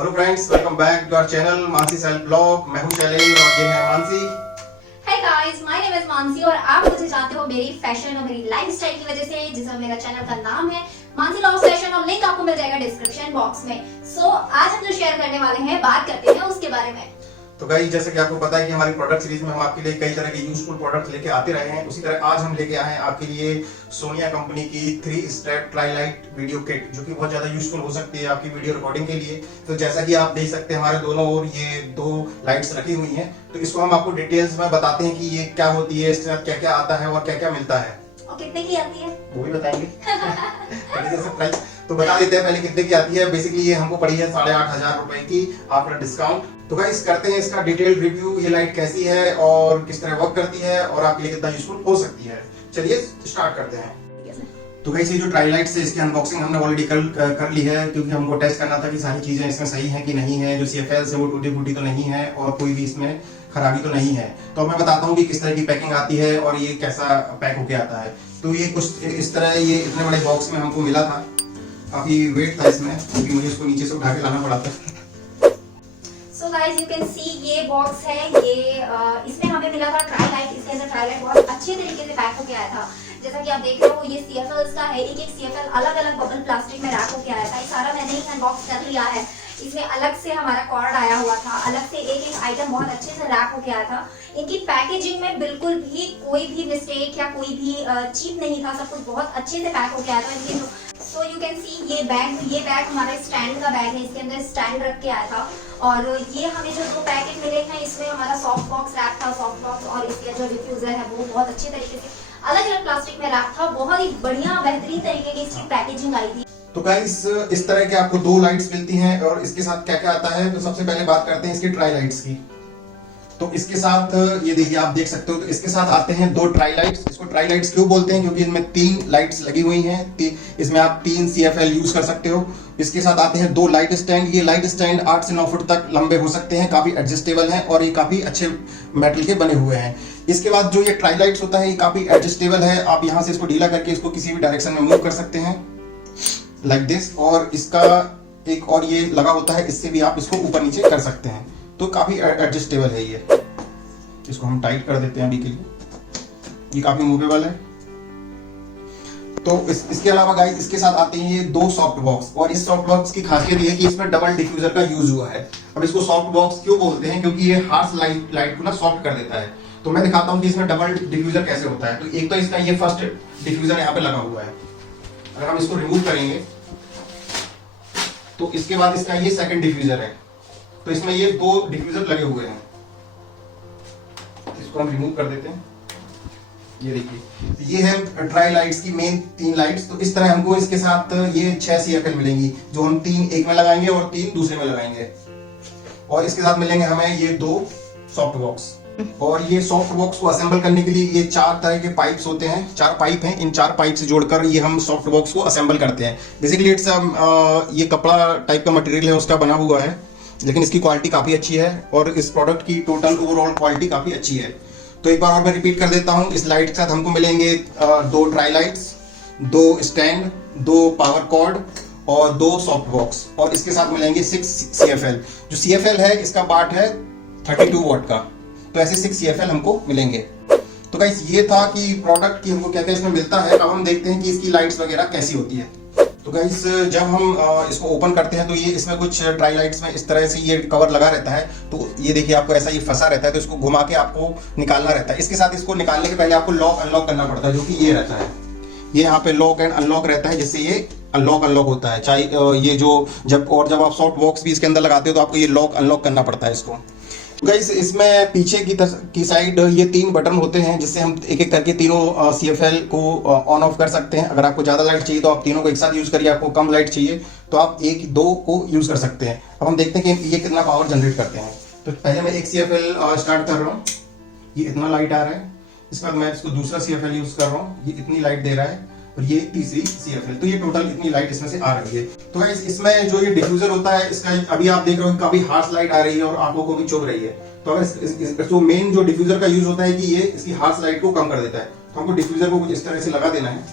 Hello friends, welcome back to our channel Mansi self blog. मैं हूं शैलेंद्र और ये है Mansi. Hi guys, my name is Mansi और आप मुझे जानते हो मेरी फैशन और मेरी लाइफस्टाइल की वजह से, जिसमें मेरा चैनल का नाम है मानसी लव फैशन और लिंक आपको मिल जाएगा डिस्क्रिप्शन बॉक्स में। सो आज हम जो शेयर करने वाले हैं, बात करते हैं उसके बारे में। तो गाइस, जैसे कि आपको पता है कि हमारी प्रोडक्ट सीरीज में हम आपके लिए कई तरह के यूजफुल प्रोडक्ट लेके आते रहे हैं, उसी तरह आज हम लेके आए हैं आपके लिए सोनिया कंपनी की 3 स्टेप ट्राईलाइट वीडियो किट, जो कि बहुत ज्यादा यूजफुल हो सकती है आपकी वीडियो रिकॉर्डिंग के लिए। तो जैसा कि आप देख सकते हैं हमारे दोनों ओर ये 2 लाइट्स रखी हुई हैं, तो इसको हम आपको डिटेल्स में बताते हैं कि ये क्या होती है, इसके साथ क्या क्या आता है और क्या क्या मिलता है और कितने की आती है वो भी बताएंगे। सरप्राइज। तो बता देते हैं पहले कितने की आती है। बेसिकली ये हमको पड़ी है 8,500 रुपए की आफ्टर डिस्काउंट। तो गाइस, करते हैं इसका डिटेल रिव्यू, ये लाइट कैसी है और किस तरह वर्क करती है और आपके लिए कितना यूजफुल हो सकती है। चलिए स्टार्ट करते हैं। तो गाइस, ये जो ट्राई लाइट्स है इसकी अनबॉक्सिंग हमने ऑलरेडी कर ली है, क्योंकि हमको टेस्ट करना था कि सारी चीजें इसमें सही हैं कि नहीं है, जो CFL से वो टूटी फूटी तो नहीं है और कोई भी इसमें खराबी तो नहीं है। तो मैं बताता हूँ कि किस तरह की पैकिंग आती है और ये कैसा पैक होके आता है। तो ये कुछ इस तरह, ये इतने बड़े बॉक्स में हमको मिला था। काफी वेट था इसमें, क्योंकि मुझे इसको नीचे से उठा के लाना पड़ा था। So guys, you can see ये बॉक्स है। ये इसमें हमें मिला था ट्राईलाइट। इसके अंदर ट्राईलाइट बहुत अच्छे तरीके से पैक होके आया था। जैसा कि आप देख रहे हो, ये CFL का है। एक CFL अलग अलग बबल प्लास्टिक में रैप होके आया था। ये सारा मैंने ही अनबॉक्स कर लिया है। इसमें अलग से हमारा कॉर्ड आया हुआ था, अलग से एक आइटम बहुत अच्छे से रैप होके आया था। इनकी पैकेजिंग में बिल्कुल भी कोई भी मिस्टेक या कोई भी चीप नहीं था। सब कुछ बहुत अच्छे से पैक होके आया था। इनके जो सो यू कैन सी ये बैग हमारे स्टैंड का बैग है। इसके अंदर स्टैंड रख के आया था। और ये हमें जो 2 पैकेट मिले हैं, इसमें हमारा सॉफ्ट बॉक्स रैप था, सॉफ्ट बॉक्स, और इसका जो डिफ्यूजर है वो बहुत अच्छे तरीके से अलग अलग प्लास्टिक में रैप था। बहुत ही बढ़िया बेहतरीन तरीके की इसकी पैकेजिंग आई थी। तो गाइस, इस तरह के आपको 2 लाइट्स मिलती हैं और इसके साथ क्या क्या आता है। तो सबसे पहले बात करते हैं इसकी ट्राई लाइट्स की। तो इसके साथ ये देखिए, आप देख सकते हो, तो इसके साथ आते हैं 2 ट्राई लाइट्स। इसको ट्राई लाइट्स क्यों बोलते हैं, क्योंकि इसमें 3 लाइट्स लगी हुई हैं। इसमें आप 3 CFL यूज कर सकते हो। इसके साथ आते हैं 2 लाइट स्टैंड। ये लाइट स्टैंड 8 से 9 फुट तक लंबे हो सकते हैं, काफी एडजस्टेबल हैं और ये काफी अच्छे मेटल के बने हुए हैं। इसके बाद जो ये ट्राई लाइट्स होता है, ये काफी एडजस्टेबल है। आप यहाँ से इसको ढीला करके इसको किसी भी डायरेक्शन में मूव कर सकते हैं, लाइक दिस। और इसका एक और ये लगा होता है, इससे भी आप इसको ऊपर नीचे कर सकते हैं। तो काफी एडजस्टेबल है ये। इसको हम टाइट कर देते हैं अभी के लिए। ये काफी मूवेबल है। तो इसके अलावा गाइस, इसके साथ आते हैं ये 2 सॉफ्ट बॉक्स। और इस सॉफ्ट बॉक्स की खासियत ये है कि इसमें डबल डिफ्यूजर का यूज हुआ है। अब इसको सॉफ्ट बॉक्स क्यों बोलते हैं, क्योंकि ये हार्श लाइट को ना सॉफ्ट कर देता है। तो मैं दिखाता हूँ कि इसमें डबल डिफ्यूजर कैसे होता है। तो एक तो इसका ये फर्स्ट डिफ्यूजर यहाँ पे लगा हुआ है। अगर हम इसको रिमूव करेंगे तो इसके बाद इसका ये सेकंड डिफ्यूजर है। तो इसमें ये 2 डिफ्यूजर लगे हुए हैं। इसको हम रिमूव कर देते हैं। ये देखिए, ये है ट्राई लाइट्स की मेन 3 लाइट्स। तो इस तरह हमको इसके साथ ये 6 CFL मिलेंगी, जो हम 3 एक में लगाएंगे और 3 दूसरे में लगाएंगे। और इसके साथ मिलेंगे हमें ये 2 सॉफ्ट बॉक्स। और ये सॉफ्ट बॉक्स को असेंबल करने के लिए ये 4 तरह के पाइप्स होते हैं। 4 पाइप हैं। इन 4 पाइप से जोड़कर ये हम सॉफ्ट बॉक्स को असेंबल करते हैं। बेसिकली इट्स ये कपड़ा टाइप का मटेरियल है, उसका बना हुआ है, लेकिन इसकी क्वालिटी काफी अच्छी है और इस प्रोडक्ट की टोटल ओवरऑल क्वालिटी काफी अच्छी है। तो एक बार और मैं रिपीट कर देता हूं, इस लाइट के साथ हमको मिलेंगे 2 tri lights, 2 stand, 2 power cord और 2 सॉफ्ट बॉक्स। और इसके साथ मिलेंगे 6 CFL। जो CFL है, इसका पार्ट है 32 वॉट का। तो ऐसे 6 CFL हमको मिलेंगे। तो गाइस, ये था कि प्रोडक्ट की हमको क्या क्या इसमें मिलता है। अब हम देखते हैं कि इसकी लाइट्स वगैरह कैसी होती है। तो गाइस, जब हम इसको ओपन करते हैं तो ये इसमें कुछ ट्राई लाइट्स में इस तरह से ये कवर लगा रहता है। तो ये देखिए, आपको ऐसा ये फंसा रहता है, तो इसको घुमा के आपको निकालना रहता है। इसके साथ इसको निकालने के पहले आपको लॉक अनलॉक करना पड़ता है, जो कि ये रहता है। ये यहाँ पे लॉक एंड अनलॉक रहता है, जिससे ये अनलॉक होता है। चाहे ये जब जब आप सॉफ्ट बॉक्स भी इसके अंदर लगाते हो तो आपको ये लॉक अनलॉक करना पड़ता है इसको। गाइस, इसमें पीछे की साइड ये 3 बटन होते हैं, जिससे हम एक एक करके तीनों CFL को ऑन ऑफ कर सकते हैं। अगर आपको ज़्यादा लाइट चाहिए तो आप तीनों को एक साथ यूज़ करिए, आपको कम लाइट चाहिए तो आप 1-2 को यूज़ कर सकते हैं। अब हम देखते हैं कि ये कितना पावर जनरेट करते हैं। तो पहले मैं एक CFL स्टार्ट कर रहा हूँ। ये इतना लाइट आ रहा है। इसके बाद मैं इसको दूसरा CFL यूज़ कर रहा हूँ, ये इतनी लाइट दे रहा है। और ये तीसरी CFL। तो ये टोटल इतनी लाइट इसमें से आ रही है। तो गाइस, इसमें जो ये डिफ्यूजर होता है, इसका अभी आप देख रहे हो काफी हार्श लाइट आ रही है और आंखों को भी चुभ रही है। तो अगर जो मेन जो डिफ्यूजर का यूज होता है कि ये इसकी हार्श लाइट को कम कर देता है। तो हमको डिफ्यूजर को कुछ इस तरह से लगा देना है।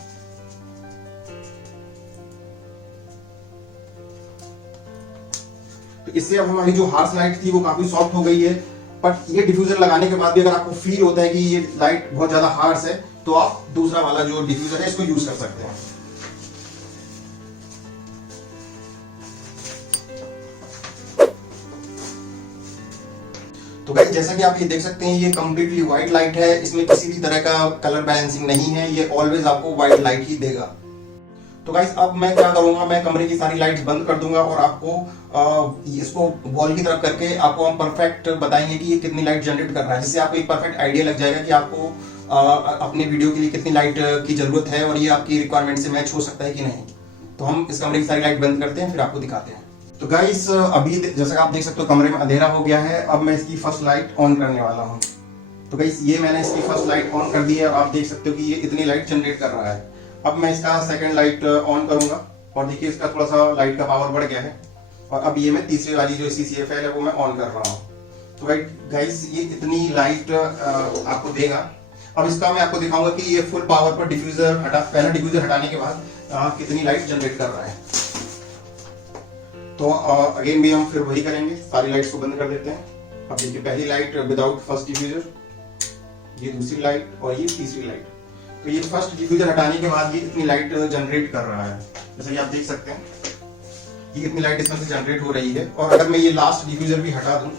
तो इससे अब हमारी जो हार्श लाइट थी वो काफी सॉफ्ट हो गई है। बट ये डिफ्यूजर लगाने के बाद भी अगर आपको फील होता है कि ये लाइट बहुत ज्यादा हार्श है तो आप दूसरा वाला जो डिफ्यूजर है इसको यूज कर सकते हैं। तो गाइस जैसा कि आप ये देख सकते हैं ये कंप्लीटली व्हाइट लाइट है, इसमें किसी भी तरह का कलर बैलेंसिंग नहीं है, ये ऑलवेज आपको व्हाइट लाइट ही देगा। तो गाइस अब मैं क्या करूंगा, मैं कमरे की सारी लाइट्स बंद कर दूंगा और आपको इसको वॉल की तरफ करके आपको हम परफेक्ट बताएंगे कि ये कितनी लाइट जनरेट कर रहा है, जिससे आपको एक परफेक्ट आइडिया लग जाएगा कि आपको अपने वीडियो के लिए कितनी लाइट की जरूरत है और ये आपकी रिक्वायरमेंट से मैच हो सकता है कि नहीं। तो हम इस कमरे की सारी लाइट बंद करते हैं फिर आपको दिखाते हैं। तो गाइस अभी जैसा कि आप देख सकते हो कमरे में अंधेरा हो गया है। अब मैं इसकी फर्स्ट लाइट ऑन करने वाला हूँ। तो गाइस ये मैंने इसकी फर्स्ट लाइट ऑन कर दी है और आप देख सकते हो कि ये इतनी लाइट जनरेट कर रहा है। अब मैं इसका सेकंड लाइट ऑन करूंगा और देखिए इसका थोड़ा सा लाइट का पावर बढ़ गया है और अब ये मैं तीसरी वाली जो इसकी CFL है वो मैं ऑन कर रहा हूँ। तो गाइस ये इतनी लाइट आपको देगा। अब इसका मैं आपको दिखाऊंगा कि ये फुल पावर पर डिफ्यूजर पहला डिफ्यूजर हटाने के बाद कितनी लाइट जनरेट कर रहा है। तो अगेन भी हम फिर वही करेंगे, सारी लाइट्स को बंद कर देते हैं। अब देखिए पहली लाइट विदाउट फर्स्ट डिफ्यूजर, ये दूसरी लाइट और ये तीसरी लाइट। तो ये फर्स्ट डिफ्यूजर हटाने के बाद ये इतनी लाइट जनरेट कर रहा है, जैसा कि आप देख सकते हैं ये इतनी लाइट इसमें से जनरेट हो रही है। और अगर मैं ये लास्ट डिफ्यूजर भी हटा दूं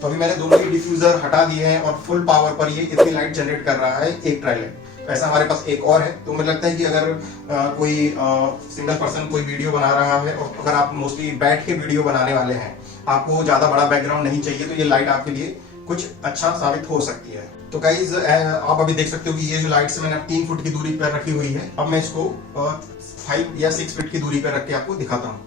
तो अभी मैंने दोनों ही डिफ्यूजर हटा दिए हैं और फुल पावर पर ये इतनी लाइट जनरेट कर रहा है एक ट्राइलाइट। ऐसा हमारे पास एक और है। तो मुझे लगता है कि अगर कोई सिंगल पर्सन कोई वीडियो बना रहा है और अगर आप मोस्टली बैठ के वीडियो बनाने वाले हैं, आपको ज्यादा बड़ा बैकग्राउंड नहीं चाहिए, तो ये लाइट आपके लिए कुछ अच्छा साबित हो सकती है। तो गाइस आप अभी देख सकते हो कि ये जो लाइट्स मैंने 3 फुट की दूरी पर रखी हुई है। अब मैं इसको 5 या 6 फीट की दूरी पर रख के आपको दिखाता हूँ।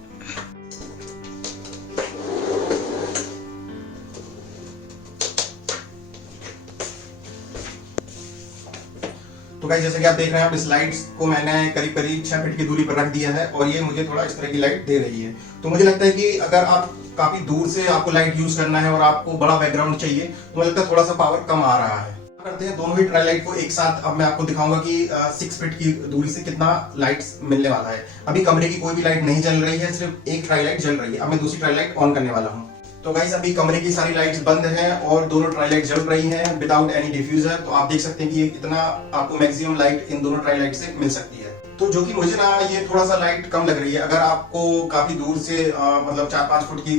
तो गाइस जैसे कि आप देख रहे हैं, अब इस लाइट्स को मैंने करीब करीब 6 फीट की दूरी पर रख दिया है और ये मुझे थोड़ा इस तरह की लाइट दे रही है। तो मुझे लगता है कि अगर आप काफी दूर से आपको लाइट यूज करना है और आपको बड़ा बैकग्राउंड चाहिए तो मुझे लगता है थोड़ा सा पावर कम आ रहा है। करते हैं दोनों ही ट्राई लाइट को एक साथ। अब मैं आपको दिखाऊंगा कि 6 फीट की दूरी से कितना लाइट्स मिलने वाला है। अभी कमरे की कोई भी लाइट नहीं जल रही है, सिर्फ एक ट्राई लाइट जल रही है। अब मैं दूसरी ट्राई लाइट ऑन करने वाला हूँ। तो गाइस अभी कमरे की सारी लाइट्स बंद हैं और दोनों ट्राई लाइट जल रही हैं विदाउट एनी डिफ्यूजर। तो आप देख सकते हैं कि इतना आपको मैक्सिमम लाइट इन दोनों ट्राई लाइट से मिल सकती है। तो जो कि मुझे ना ये थोड़ा सा लाइट कम लग रही है। अगर आपको काफी दूर से मतलब 4-5 फुट की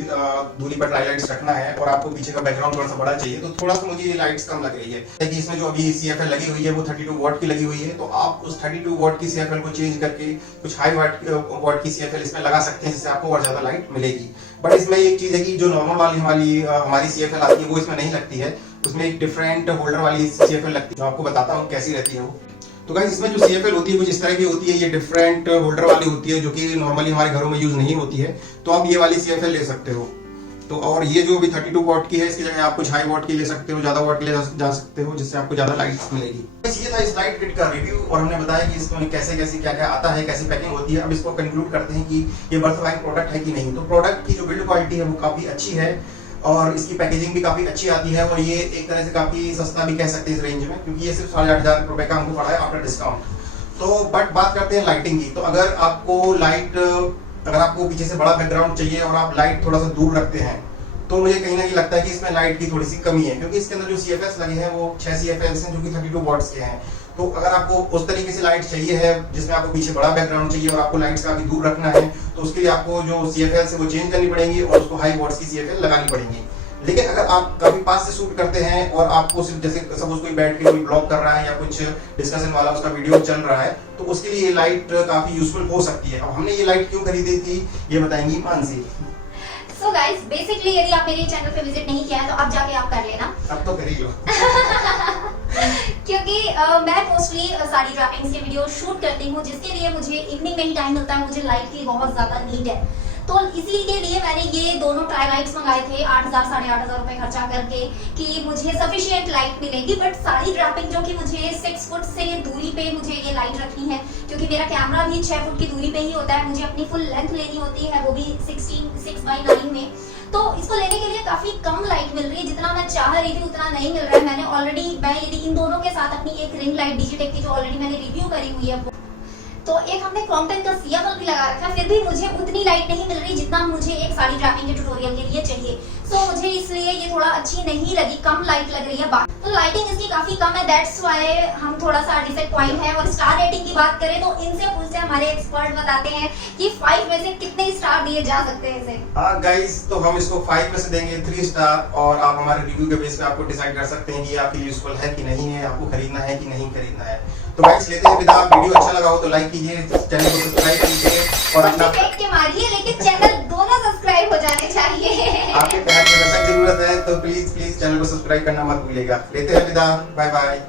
दूरी पर ट्राई लाइट्स रखना है और आपको पीछे का बैकग्राउंड थोड़ा सा बड़ा चाहिए तो थोड़ा सा मुझे ये लाइट्स कम लग रही है। कि इसमें जो अभी CFL लगी हुई है वो 32 वॉट की लगी हुई है। तो आप उस 32 वॉट की CFL को चेंज करके कुछ हाई वॉट की CFL इसमें लगा सकते हैं, जिससे आपको और ज्यादा लाइट मिलेगी। बट इसमें एक चीज है कि जो नॉर्मल वाली हमारी CFL आती है वो इसमें नहीं लगती है। उसमें एक डिफरेंट होल्डर वाली CFL लगती है, जो आपको बताता हूँ कैसी रहती है वो। तो गाइस इसमें जो CFL होती है कुछ इस तरह की होती है, ये डिफरेंट होल्डर वाली होती है जो कि नॉर्मली हमारे घरों में यूज नहीं होती है। तो आप ये वाली CFL ले सकते हो। तो और ये जो भी 32 वॉट की है इसकी जगह आप कुछ हाई वॉट की ले सकते हो, ज्यादा वॉट की ले जा सकते हो, जिससे आपको ज्यादा लाइट मिलेगी। ये था इस लाइट किट का रिव्यू और हमने बताया कि इसमें कैसे कैसे क्या क्या आता है, कैसी पैकिंग होती है। अब इसको कंक्लूड करते हैं कि ये वर्थवाइल प्रोडक्ट है कि नहीं। तो प्रोडक्ट की जो बिल्ड क्वालिटी है वो काफी अच्छी है और इसकी पैकेजिंग भी काफी अच्छी आती है और ये एक तरह से काफी सस्ता भी कह सकते हैं इस रेंज में, क्योंकि ये सिर्फ 8,500 रुपए का हमको पड़ा है आफ्टर डिस्काउंट। तो बट बात करते हैं लाइटिंग की। तो अगर आपको पीछे से बड़ा बैकग्राउंड चाहिए और आप लाइट थोड़ा सा दूर रखते हैं तो मुझे कहीं ना कहीं लगता है कि इसमें लाइट की थोड़ी सी कमी है, क्योंकि इसके अंदर जो CFLs लगे हैं वो 6 CFLs हैं जो कि 32 वॉट्स के हैं। तो अगर आपको उस तरीके से लाइट चाहिए है जिसमें आपको पीछे बड़ा बैकग्राउंड चाहिए और आपको लाइट्स काफी दूर रखना है तो उसके लिए आपको जो CFLs है वो चेंज करनी पड़ेंगी और उसको हाई वॉट्स की CFL लगानी पड़ेगी। लेकिन अगर आप काफी पास से शूट करते हैं और आपको सिर्फ जैसे सपोज कोई बैठ के कोई ब्लॉग कर रहा है या कुछ डिस्कशन वाला उसका वीडियो चल रहा है तो उसके लिए ये लाइट काफी यूजफुल हो सकती है। अब हमने ये लाइट क्यों खरीदी थी ये बताएंगी मानसी। So guys, basically यदि आप मेरे चैनल पे विजिट नहीं किया है तो अब जाके आप कर लेना। अब तो कर ही लो। क्योंकि मैं मोस्टली साड़ी ड्रैपिंग्स के वीडियो शूट करती हूँ, जिसके लिए मुझे इवनिंग में ही टाइम मिलता है, मुझे लाइट की बहुत ज्यादा नीड है। तो इसी के लिए मैंने ये दोनों ट्राई लाइट्स मंगाए थे 8,000 8,500 रुपए खर्चा करके कि मुझे सफिशिएंट लाइट मिलेगी। बट साड़ी ड्रैपिंग जो कि मुझे 6 फुट से दूरी पे मुझे ये लाइट रखनी है, क्योंकि मेरा कैमरा भी 6 फुट की दूरी पे ही होता है, मुझे अपनी फुल लेंथ लेनी होती है, वो भी 6x9 में। तो इसको लेने के लिए काफी कम लाइट मिल रही है, जितना मैं चाह रही थी उतना नहीं मिल रहा है। मैं यदि इन दोनों के साथ अपनी एक रिंग लाइट डिजिटेक की जो ऑलरेडी मैंने रिव्यू करी हुई है तो एक हमने क्रॉम्पटन का CFL भी लगा रखा है, फिर भी मुझे उतनी लाइट नहीं मिल रही जितना मुझे एक साड़ी ड्राफ्टिंग के ट्यूटोरियल के लिए चाहिए। सो मुझे इसलिए ये थोड़ा अच्छी नहीं लगी, कम लाइट लग रही है। तो लाइटिंग इसकी काफी कम है, दैट्स व्हाई हम थोड़ा सा डिसअपॉइंट है। और स्टार रेटिंग की बात करें तो इनसे पूछते हैं, हमारे एक्सपर्ट बताते हैं कि 5 में से कितने स्टार दिए जा सकते हैं इसे। हाँ गाइस, तो हम इसको 5 में से देंगे 3 स्टार, और आप हमारे रिव्यू के बेस पे आपको डिसाइड कर सकते हैं कि ये आपके लिए यूजफुल है कि नहीं है, आपको खरीदना है कि नहीं खरीदना है। तो गाइस लेते हैं विदा। वीडियो अच्छा लगा हो तो लाइक कीजिए, चैनल को सब्सक्राइब कीजिए और अपना फेंक के मारिए, लेकिन चैनल दोनों सब्सक्राइब हो जाने चाहिए। आपके कहने की जरूरत है तो प्लीज चैनल को सब्सक्राइब करना मत भूलिएगा। लेते हैं विदा, बाय बाय।